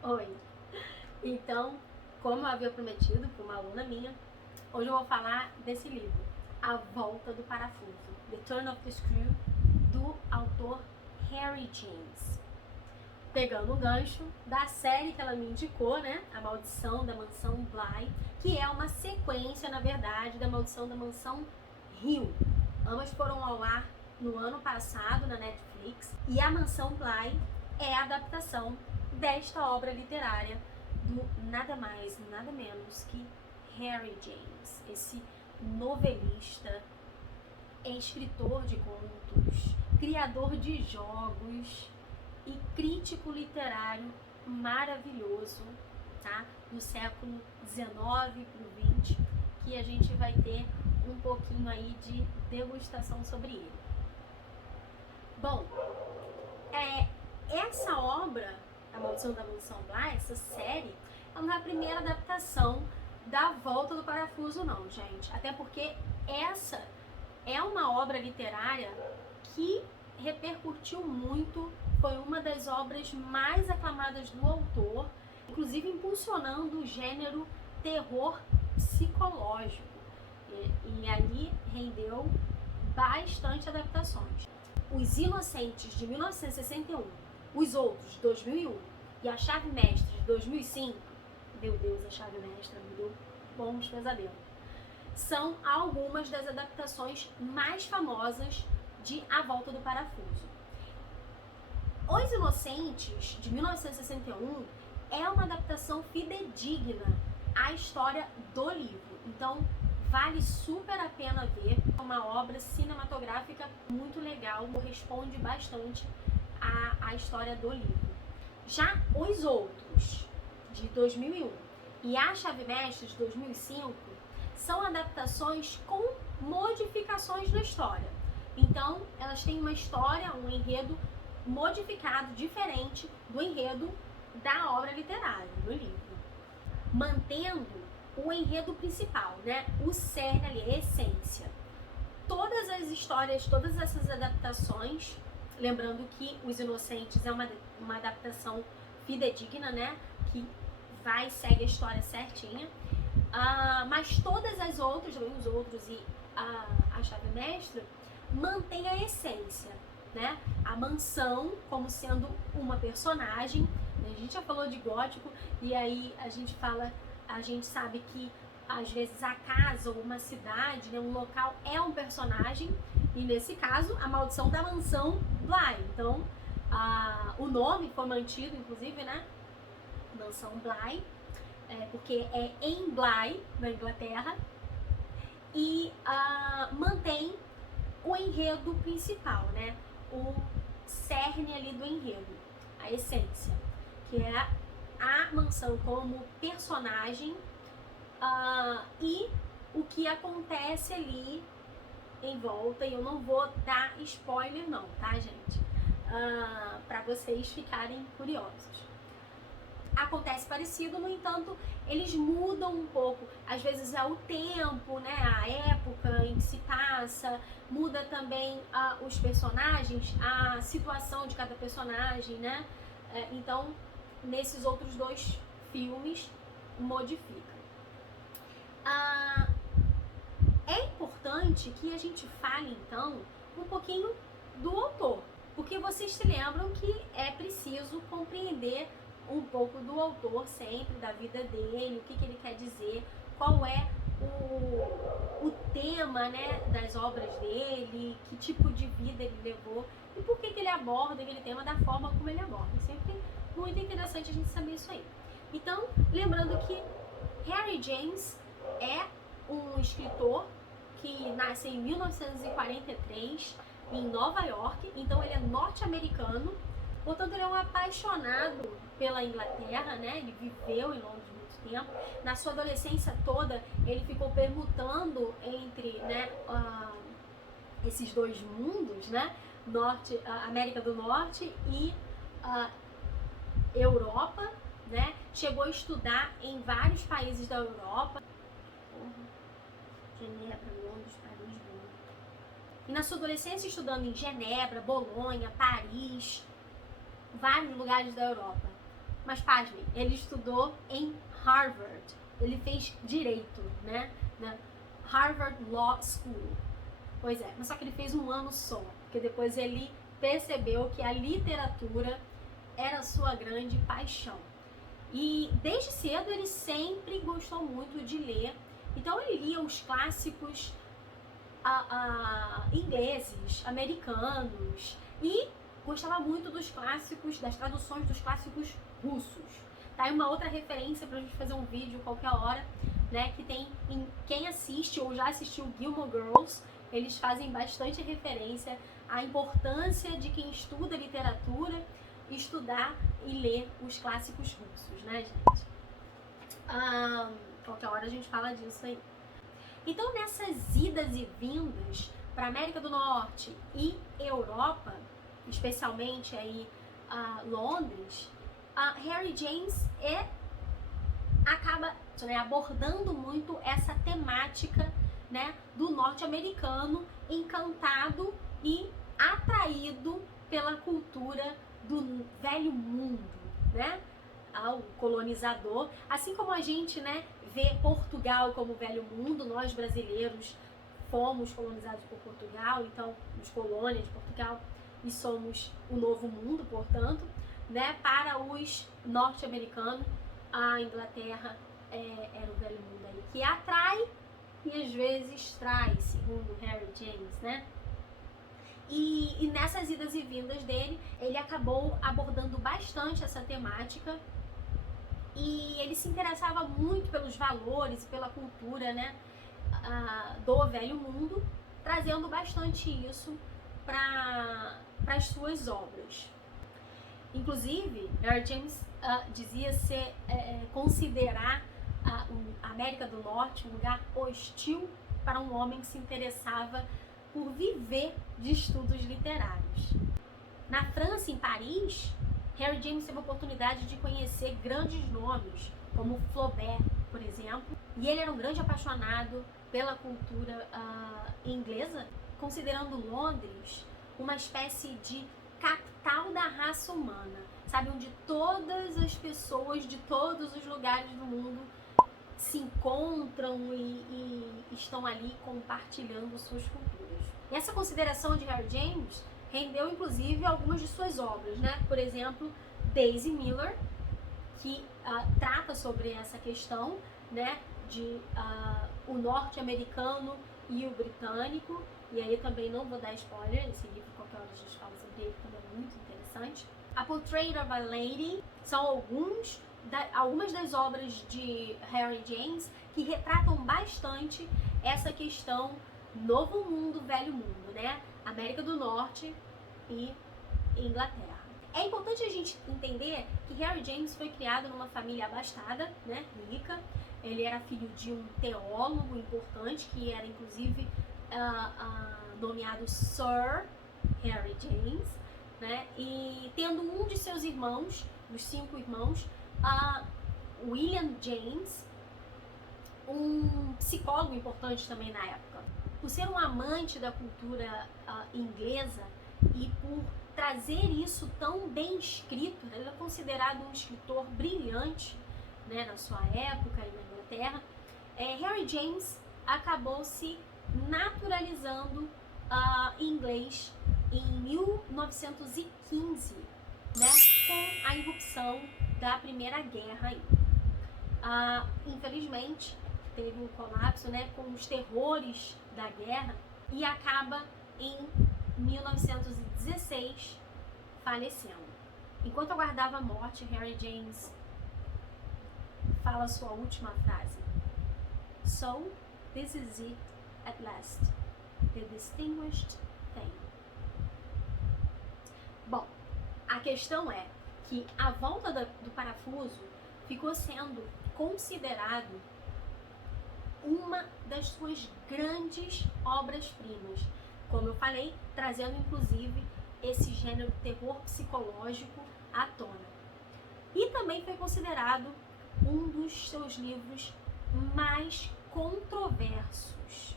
Oi. Então, como eu havia prometido para uma aluna minha, hoje eu vou falar desse livro, A Volta do Parafuso, The Turn of the Screw, do autor Harry James. Pegando o gancho da série que ela me indicou, né? A Maldição da Mansão Bly, que é uma sequência, na verdade, da Maldição da Mansão Hill. Ambas foram ao ar no ano passado na Netflix, e a Mansão Bly é a adaptação desta obra literária do nada mais, nada menos que Harry James, esse novelista, escritor de contos, criador de jogos e crítico literário maravilhoso, tá? Do século XIX para o XX, que a gente vai ter um pouquinho aí de degustação sobre ele. Bom, essa obra, A Maldição da Mansão Bly, essa série, não é a primeira adaptação da Volta do Parafuso, não, gente. Até porque essa é uma obra literária que repercutiu muito, foi uma das obras mais aclamadas do autor, inclusive impulsionando o gênero terror psicológico. E ali rendeu bastante adaptações. Os Inocentes, de 1961, Os Outros, de 2001, e A Chave Mestra, de 2005, meu Deus, A Chave Mestra me deu bons pesadelos, são algumas das adaptações mais famosas de A Volta do Parafuso. Os Inocentes, de 1961, é uma adaptação fidedigna à história do livro. Então, vale super a pena ver. É uma obra cinematográfica muito legal, corresponde bastante à história do livro. Já Os Outros, de 2001, e A Chave Mestra, de 2005, são adaptações com modificações na história. Então, elas têm uma história, um enredo modificado, diferente do enredo da obra literária, do livro. Mantendo o enredo principal, né? O cerne ali, a essência. Todas as histórias, todas essas adaptações, lembrando que Os Inocentes é uma adaptação fidedigna, né? Que vai e segue a história certinha. Mas todas as outras, Os Outros e a Chave Mestra, mantém a essência, né? A mansão como sendo uma personagem. A gente já falou de gótico, e aí a gente sabe que às vezes a casa ou uma cidade, né, um local é um personagem, e nesse caso a maldição da mansão Bly. Então o nome foi mantido, inclusive, né? Mansão Bly, porque é em Bly, na Inglaterra, e mantém o enredo principal, né? O cerne ali do enredo, a essência, que é a mansão como personagem e o que acontece ali em volta. E eu não vou dar spoiler não, tá, gente? Para vocês ficarem curiosos. Acontece parecido, no entanto, eles mudam um pouco. Às vezes é o tempo, né, a época em que se passa, muda também os personagens, a situação de cada personagem, né? Então, nesses outros dois filmes, modifica. É importante que a gente fale, então, um pouquinho do autor, porque vocês se lembram que é preciso compreender um pouco do autor sempre, da vida dele, o que ele quer dizer, qual é o tema, né, das obras dele, que tipo de vida ele levou e por que ele aborda aquele tema da forma como ele aborda. É sempre muito interessante a gente saber isso aí. Então, lembrando que Harry James é um escritor que nasce em 1943 em Nova York, então ele é norte-americano. Portanto, ele é um apaixonado pela Inglaterra, né? Ele viveu em Londres muito tempo. Na sua adolescência toda, ele ficou permutando entre, né, esses dois mundos, né? América do Norte e Europa, né? Chegou a estudar em vários países da Europa. Genebra, Londres, Paris, Roma. E na sua adolescência estudando em Genebra, Bolonha, Paris, vários lugares da Europa. Mas pasmem, ele estudou em Harvard, ele fez direito, né? Na Harvard Law School. Pois é, mas só que ele fez um ano só, porque depois ele percebeu que a literatura era sua grande paixão. E desde cedo ele sempre gostou muito de ler, então ele lia os clássicos ingleses, americanos, e gostava muito dos clássicos, das traduções dos clássicos russos. Tá aí uma outra referência pra gente fazer um vídeo qualquer hora, né, que tem em quem assiste ou já assistiu Gilmore Girls, eles fazem bastante referência à importância de quem estuda literatura estudar e ler os clássicos russos, né, gente? Qualquer hora a gente fala disso aí. Então, nessas idas e vindas para América do Norte e Europa, especialmente aí Londres, Harry James acaba abordando muito essa temática, né, do norte-americano encantado e atraído pela cultura do velho mundo, né? O colonizador, assim como a gente, né, vê Portugal como velho mundo, nós brasileiros fomos colonizados por Portugal, então os colônias de Portugal, e somos o novo mundo, portanto, né? Para os norte-americanos, a Inglaterra era o velho mundo aí que atrai e às vezes trai, segundo Harry James, né? E nessas idas e vindas dele, ele acabou abordando bastante essa temática e ele se interessava muito pelos valores e pela cultura, né, do velho mundo, trazendo bastante isso para as suas obras. Inclusive, Harry James dizia considerar a América do Norte um lugar hostil para um homem que se interessava por viver de estudos literários. Na França, em Paris, Harry James teve a oportunidade de conhecer grandes nomes, como Flaubert, por exemplo, e ele era um grande apaixonado pela cultura inglesa, considerando Londres uma espécie de capital da raça humana, sabe, onde todas as pessoas de todos os lugares do mundo se encontram e estão ali compartilhando suas culturas. E essa consideração de Harry James rendeu inclusive algumas de suas obras, né? Por exemplo, Daisy Miller, que trata sobre essa questão, né, de o norte-americano e o britânico, e aí também não vou dar spoiler, esse livro qualquer hora a gente fala sobre ele, também é muito interessante. A Portrait of a Lady são algumas das obras de Harry James que retratam bastante essa questão novo mundo, velho mundo, né? América do Norte e Inglaterra. É importante a gente entender que Harry James foi criado numa família abastada, né, rica. Ele era filho de um teólogo importante, que era inclusive nomeado Sir Harry James, né? E tendo um de seus irmãos, dos 5 irmãos, William James, um psicólogo importante também na época. Por ser um amante da cultura inglesa e por trazer isso tão bem escrito, né, ele é considerado um escritor brilhante, né, na sua época e na Inglaterra, Harry James acabou se naturalizando inglês em 1915, né, com a irrupção da Primeira Guerra. Infelizmente, teve um colapso, né, com os terrores da guerra, e acaba em 1916 falecendo. Enquanto aguardava a morte, Harry James fala sua última frase: "So, this is it at last, the distinguished thing." Bom, a questão é que a volta do parafuso ficou sendo considerado uma das suas grandes obras-primas, como eu falei, trazendo inclusive esse gênero terror psicológico à tona. E também foi considerado um dos seus livros mais controversos.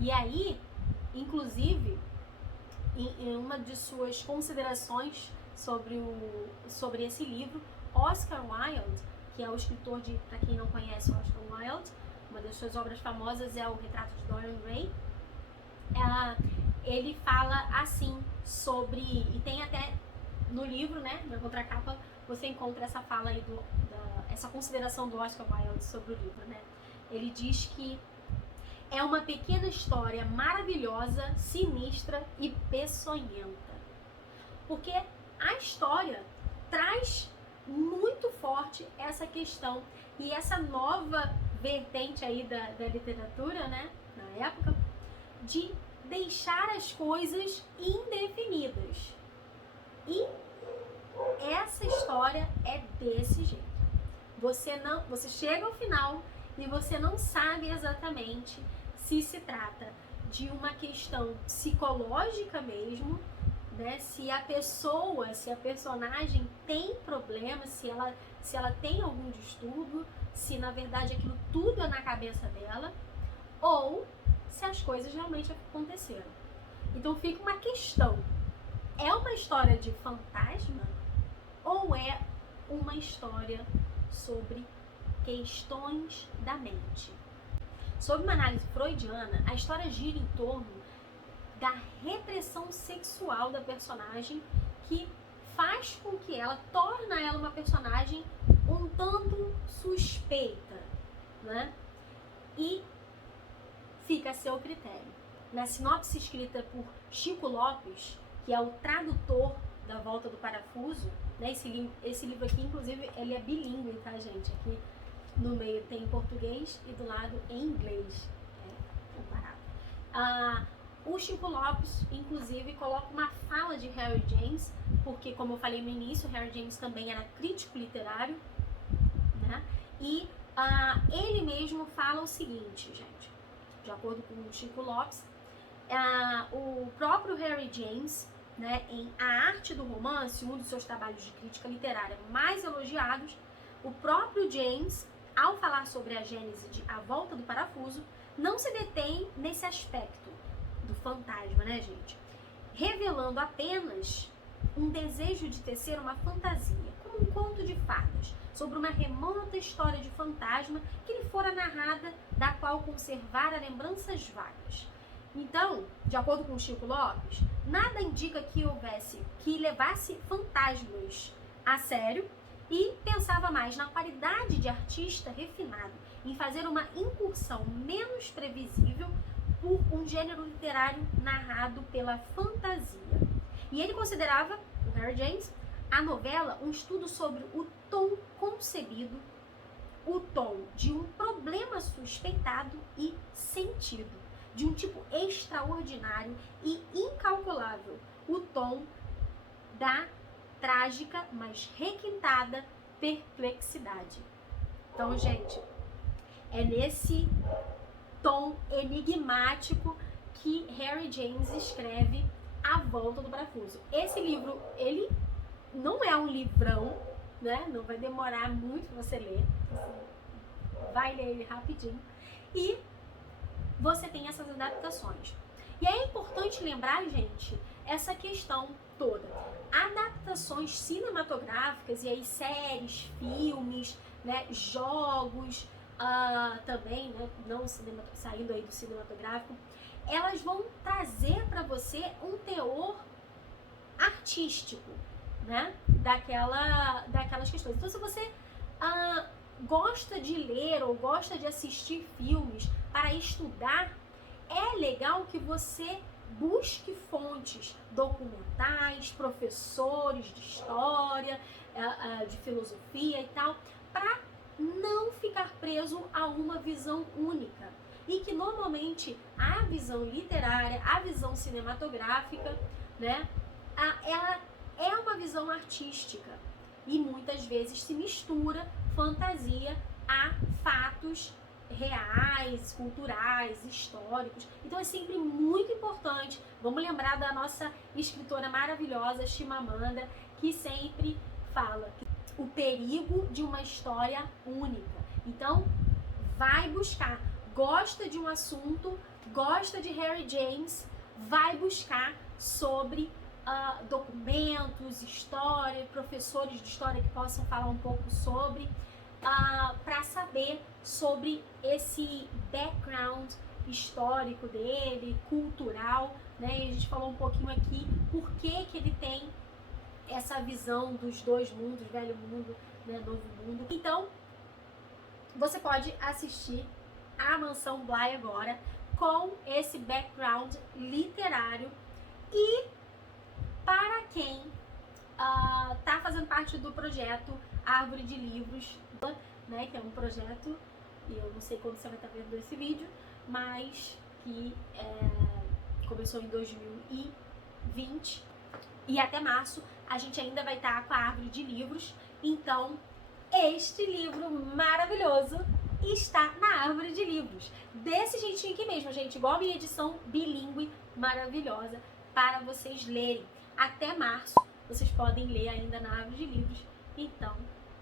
E aí, inclusive, em uma de suas considerações sobre esse livro. Oscar Wilde, que é o escritor de, para quem não conhece Oscar Wilde, uma das suas obras famosas é o Retrato de Dorian Gray. Ele fala assim sobre, e tem até no livro, né, na contracapa, você encontra essa fala aí essa consideração do Oscar Wilde sobre o livro, né? Ele diz que é uma pequena história maravilhosa, sinistra e peçonhenta. Porque a história traz muito forte essa questão e essa nova vertente aí da literatura, né, na época, de deixar as coisas indefinidas. E essa história é desse jeito. Você chega ao final e você não sabe exatamente se se trata de uma questão psicológica mesmo, né? Se a personagem tem problemas, se ela tem algum distúrbio, se na verdade aquilo tudo é na cabeça dela, ou se as coisas realmente aconteceram. Então fica uma questão: é uma história de fantasma ou é uma história sobre questões da mente? Sob uma análise freudiana, a história gira em torno da repressão sexual da personagem, que faz com que torna ela uma personagem um tanto suspeita, né? E fica a seu critério. Na sinopse escrita por Chico Lopes, que é o tradutor da Volta do Parafuso, né? Esse livro aqui, inclusive, ele é bilíngue, tá, gente? Aqui no meio tem em português e do lado em inglês. Comparado. O Chico Lopes, inclusive, coloca uma fala de Harry James, porque, como eu falei no início, Harry James também era crítico literário, né? E ele mesmo fala o seguinte, gente, de acordo com o Chico Lopes, o próprio Harry James, né, em A Arte do Romance, um dos seus trabalhos de crítica literária mais elogiados, o próprio James, ao falar sobre a gênese de A Volta do Parafuso, não se detém nesse aspecto do fantasma, né, gente? Revelando apenas um desejo de tecer uma fantasia, como um conto de fadas, sobre uma remota história de fantasma que lhe fora narrada, da qual conservara lembranças vagas. Então, de acordo com Chico Lopes, nada indica que levasse fantasmas a sério e pensava mais na qualidade de artista refinado, em fazer uma incursão menos previsível por um gênero literário narrado pela fantasia. E ele considerava, o Harry James, a novela um estudo sobre o tom concebido, o tom de um problema suspeitado e sentido, de um tipo extraordinário e incalculável, o tom da trágica, mas requintada perplexidade. Então, gente, é nesse tom enigmático que Harry James escreve A Volta do Parafuso. Esse livro, ele não é um livrão, né? Não vai demorar muito pra você ler. Você vai ler ele rapidinho. E você tem essas adaptações. E é importante lembrar, gente, essa questão toda. Adaptações cinematográficas, e aí séries, filmes, né, jogos, também, né, não saindo aí do cinematográfico, elas vão trazer para você um teor artístico, né, daquelas questões. Então, se você gosta de ler ou gosta de assistir filmes para estudar, é legal que você busque fontes documentais, professores de história, de filosofia e tal, para não ficar preso a uma visão única. E que normalmente a visão literária, a visão cinematográfica, né, ela é uma visão artística e muitas vezes se mistura fantasia a fatos reais, culturais, históricos. Então é sempre muito importante. Vamos lembrar da nossa escritora maravilhosa, Chimamanda, que sempre fala o perigo de uma história única. Então, vai buscar. Gosta de um assunto, gosta de Harry James, vai buscar sobre documentos, história, professores de história que possam falar um pouco sobre, para saber sobre esse background histórico dele, cultural, né? E a gente falou um pouquinho aqui por que ele tem essa visão dos dois mundos, velho mundo, né, novo mundo. Então, você pode assistir a Mansão Bly agora com esse background literário. E para quem tá fazendo parte do projeto Árvore de Livros, né, que é um projeto, e eu não sei quando você vai estar vendo esse vídeo, mas que começou em 2020 e até março a gente ainda vai estar com a Árvore de Livros. Então, este livro maravilhoso está na Árvore de Livros, desse jeitinho aqui mesmo, gente, igual a minha edição bilíngue maravilhosa para vocês lerem. Até março vocês podem ler ainda na Árvore de Livros, então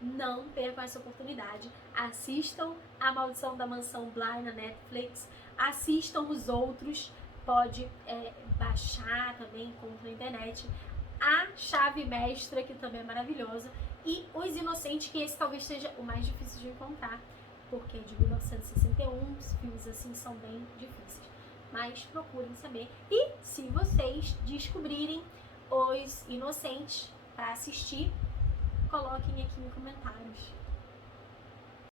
não percam essa oportunidade. Assistam A Maldição da Mansão Bly na Netflix, assistam os outros, pode baixar também, compra na internet. A Chave Mestra, que também é maravilhosa, e Os Inocentes, que esse talvez seja o mais difícil de encontrar, porque é de 1961, os filmes assim são bem difíceis. Mas procurem saber. E se vocês descobrirem Os Inocentes para assistir, coloquem aqui em comentários.